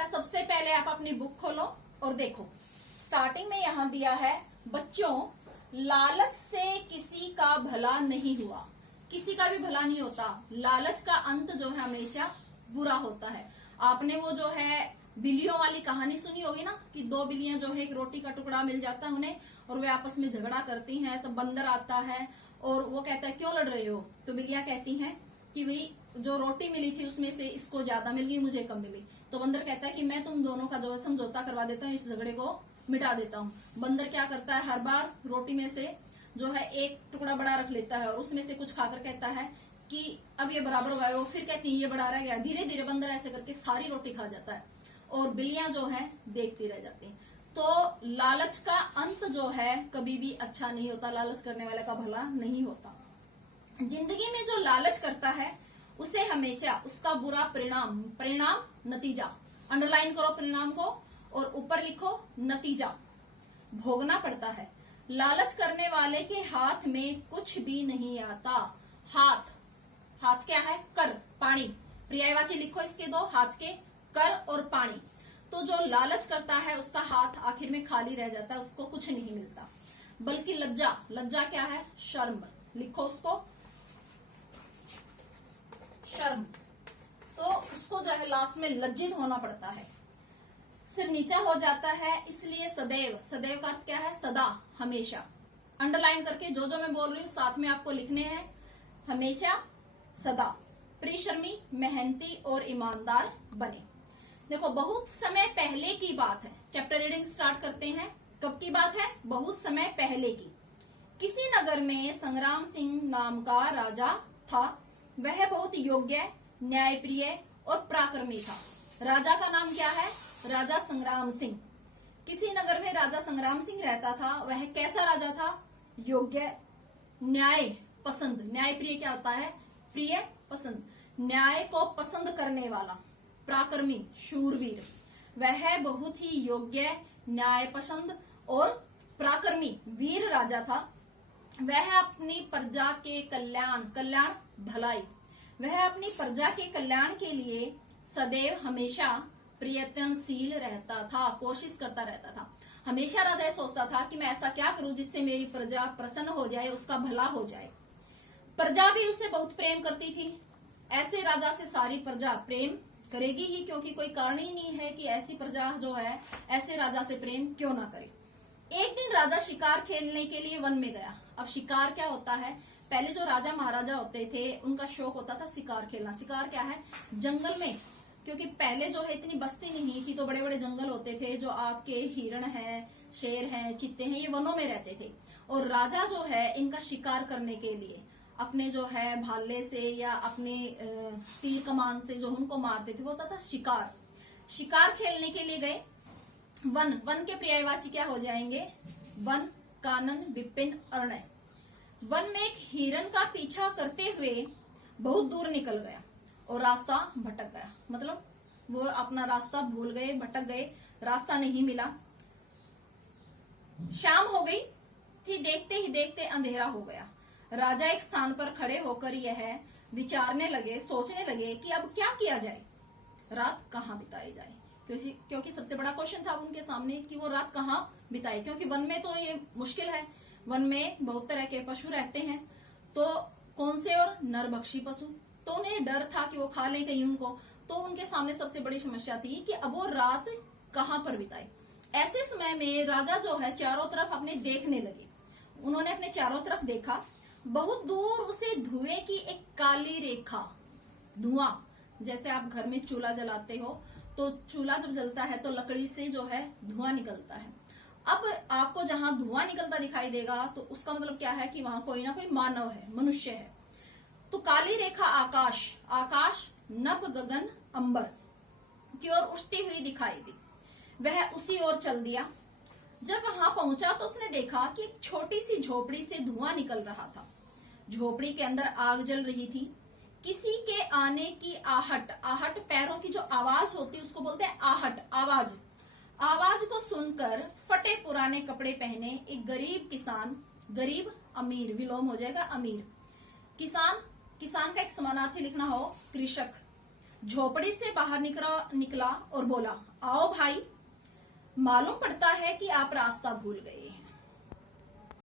बेटा सबसे पहले आप अपनी बुक खोलो और देखो, स्टार्टिंग में यहां दिया है बच्चों, लालच से किसी का भला नहीं हुआ। किसी का भी भला नहीं होता, लालच का अंत जो है हमेशा बुरा होता है। आपने वो जो है बिल्लियों वाली कहानी सुनी होगी ना, कि दो बिल्लियां जो है एक रोटी का टुकड़ा मिल जाता है उन्हें और वे आपस में झगड़ा करती हैं। तो बंदर आता है और वो कहता है क्यों लड़ रहे हो? तो बिल्लियां कहती हैं कि भाई जो रोटी मिली थी उसमें से इसको ज्यादा मिल गई, मुझे कम मिली। तो बंदर कहता है कि मैं तुम दोनों का जो समझौता करवा देता हूँ, इस झगड़े को मिटा देता हूँ। बंदर क्या करता है, हर बार रोटी में से जो है एक टुकड़ा बड़ा रख लेता है और उसमें से कुछ खाकर कहता है कि अब ये बराबर हुआ है। वो फिर कहती है ये बड़ा रह गया। धीरे धीरे बंदर ऐसे करके सारी रोटी खा जाता है और बिल्लियां जो है देखती रह जाती हैं। तो लालच का अंत जो है कभी भी अच्छा नहीं होता, लालच करने वाले का भला नहीं होता। जिंदगी में जो लालच करता है उसे हमेशा उसका बुरा परिणाम नतीजा, अंडरलाइन करो परिणाम को और ऊपर लिखो नतीजा, भोगना पड़ता है। लालच करने वाले के हाथ में कुछ भी नहीं आता। हाथ क्या है? कर, पानी। पर्यायवाची लिखो इसके दो, हाथ के, कर और पानी। तो जो लालच करता है उसका हाथ आखिर में खाली रह जाता है, उसको कुछ नहीं मिलता। बल्कि लज्जा क्या है? शर्म, लिखो उसको शर्म। तो उसको जो है लास्ट में लज्जित होना पड़ता है, सिर नीचा हो जाता है। इसलिए सदैव का अर्थ क्या है? सदा, हमेशा। अंडरलाइन करके जो मैं बोल रही हूँ साथ में आपको लिखने हैं। हमेशा, सदा परिश्रमी, मेहनती और ईमानदार बने। देखो, बहुत समय पहले की बात है। चैप्टर रीडिंग स्टार्ट करते हैं। कब की बात है? बहुत समय पहले की। किसी नगर में संग्राम सिंह नाम का राजा था। वह बहुत योग्य, न्यायप्रिय और पराक्रमी था। राजा का नाम क्या है? राजा संग्राम सिंह। किसी नगर में राजा संग्राम सिंह रहता था। वह कैसा राजा था? योग्य, न्याय पसंद। न्यायप्रिय क्या होता है? प्रिय, पसंद। न्याय को पसंद करने वाला, पराक्रमी, शूरवीर। वह बहुत ही योग्य, न्याय पसंद और पराक्रमी वीर राजा था। वह अपनी प्रजा के कल्याण भलाई, वह अपनी प्रजा के कल्याण के लिए सदैव हमेशा प्रयत्नशील रहता था, कोशिश करता रहता था। हमेशा राजा सोचता था कि मैं ऐसा क्या करूं जिससे मेरी प्रजा प्रसन्न हो जाए, उसका भला हो जाए। प्रजा भी उसे बहुत प्रेम करती थी। ऐसे राजा से सारी प्रजा प्रेम करेगी ही, क्योंकि कोई कारण ही नहीं है कि ऐसी प्रजा जो है ऐसे राजा से प्रेम क्यों ना करे। एक दिन राजा शिकार खेलने के लिए वन में गया। अब शिकार क्या होता है? पहले जो राजा महाराजा होते थे उनका शौक होता था शिकार खेलना। शिकार क्या है? जंगल में, क्योंकि पहले जो है इतनी बस्ती नहीं थी तो बड़े बड़े जंगल होते थे। जो आपके हिरण है, शेर है, चीते हैं, ये वनों में रहते थे। और राजा जो है इनका शिकार करने के लिए अपने जो है भाले से या अपने तीर कमान से जो उनको मारते थे वो होता था शिकार। शिकार खेलने के लिए गए। वन के पर्यायवाची क्या हो जाएंगे? वन, कानन, विपिन, अरण्य। वन में एक हिरण का पीछा करते हुए बहुत दूर निकल गया और रास्ता भटक गया। मतलब वो अपना रास्ता भूल गए, भटक गए, रास्ता नहीं मिला। शाम हो गई थी, देखते ही देखते अंधेरा हो गया। राजा एक स्थान पर खड़े होकर यह विचारने लगे, सोचने लगे कि अब क्या किया जाए, रात कहाँ बिताई जाए। क्योंकि सबसे बड़ा क्वेश्चन था उनके सामने कि वो रात कहाँ बिताए, क्योंकि वन में तो ये मुश्किल है। वन में बहुत तरह के पशु रहते हैं, तो कौन से? और नरभक्षी पशु। तो उन्हें डर था कि वो खा ले कहीं उनको। तो उनके सामने सबसे बड़ी समस्या थी कि अब वो रात कहाँ पर बिताए। ऐसे समय में राजा जो है चारों तरफ अपने देखने लगे। उन्होंने अपने चारों तरफ देखा। बहुत दूर उसे धुएं की एक काली रेखा, धुआं, जैसे आप घर में चूल्हा जलाते हो तो चूल्हा जब जलता है तो लकड़ी से जो है धुआं निकलता है। अब आपको जहां धुआं निकलता दिखाई देगा तो उसका मतलब क्या है कि वहां कोई ना कोई मानव है, मनुष्य है। तो काली रेखा आकाश, नभ, गगन, अंबर की ओर उठती हुई दिखाई दी। वह उसी ओर चल दिया। जब वहां पहुंचा तो उसने देखा कि एक छोटी सी झोपड़ी से धुआं निकल रहा था। झोपड़ी के अंदर आग जल रही थी। किसी के आने की आहट पैरों की जो आवाज होती है उसको बोलते हैं आहट, आवाज को सुनकर फटे पुराने कपड़े पहने एक गरीब किसान, गरीब अमीर, विलोम हो जाएगा अमीर, किसान का एक समानार्थी लिखना हो कृषक। झोपड़ी से बाहर निकला और बोला, आओ भाई, मालूम पड़ता है कि आप रास्ता भूल गए हैं।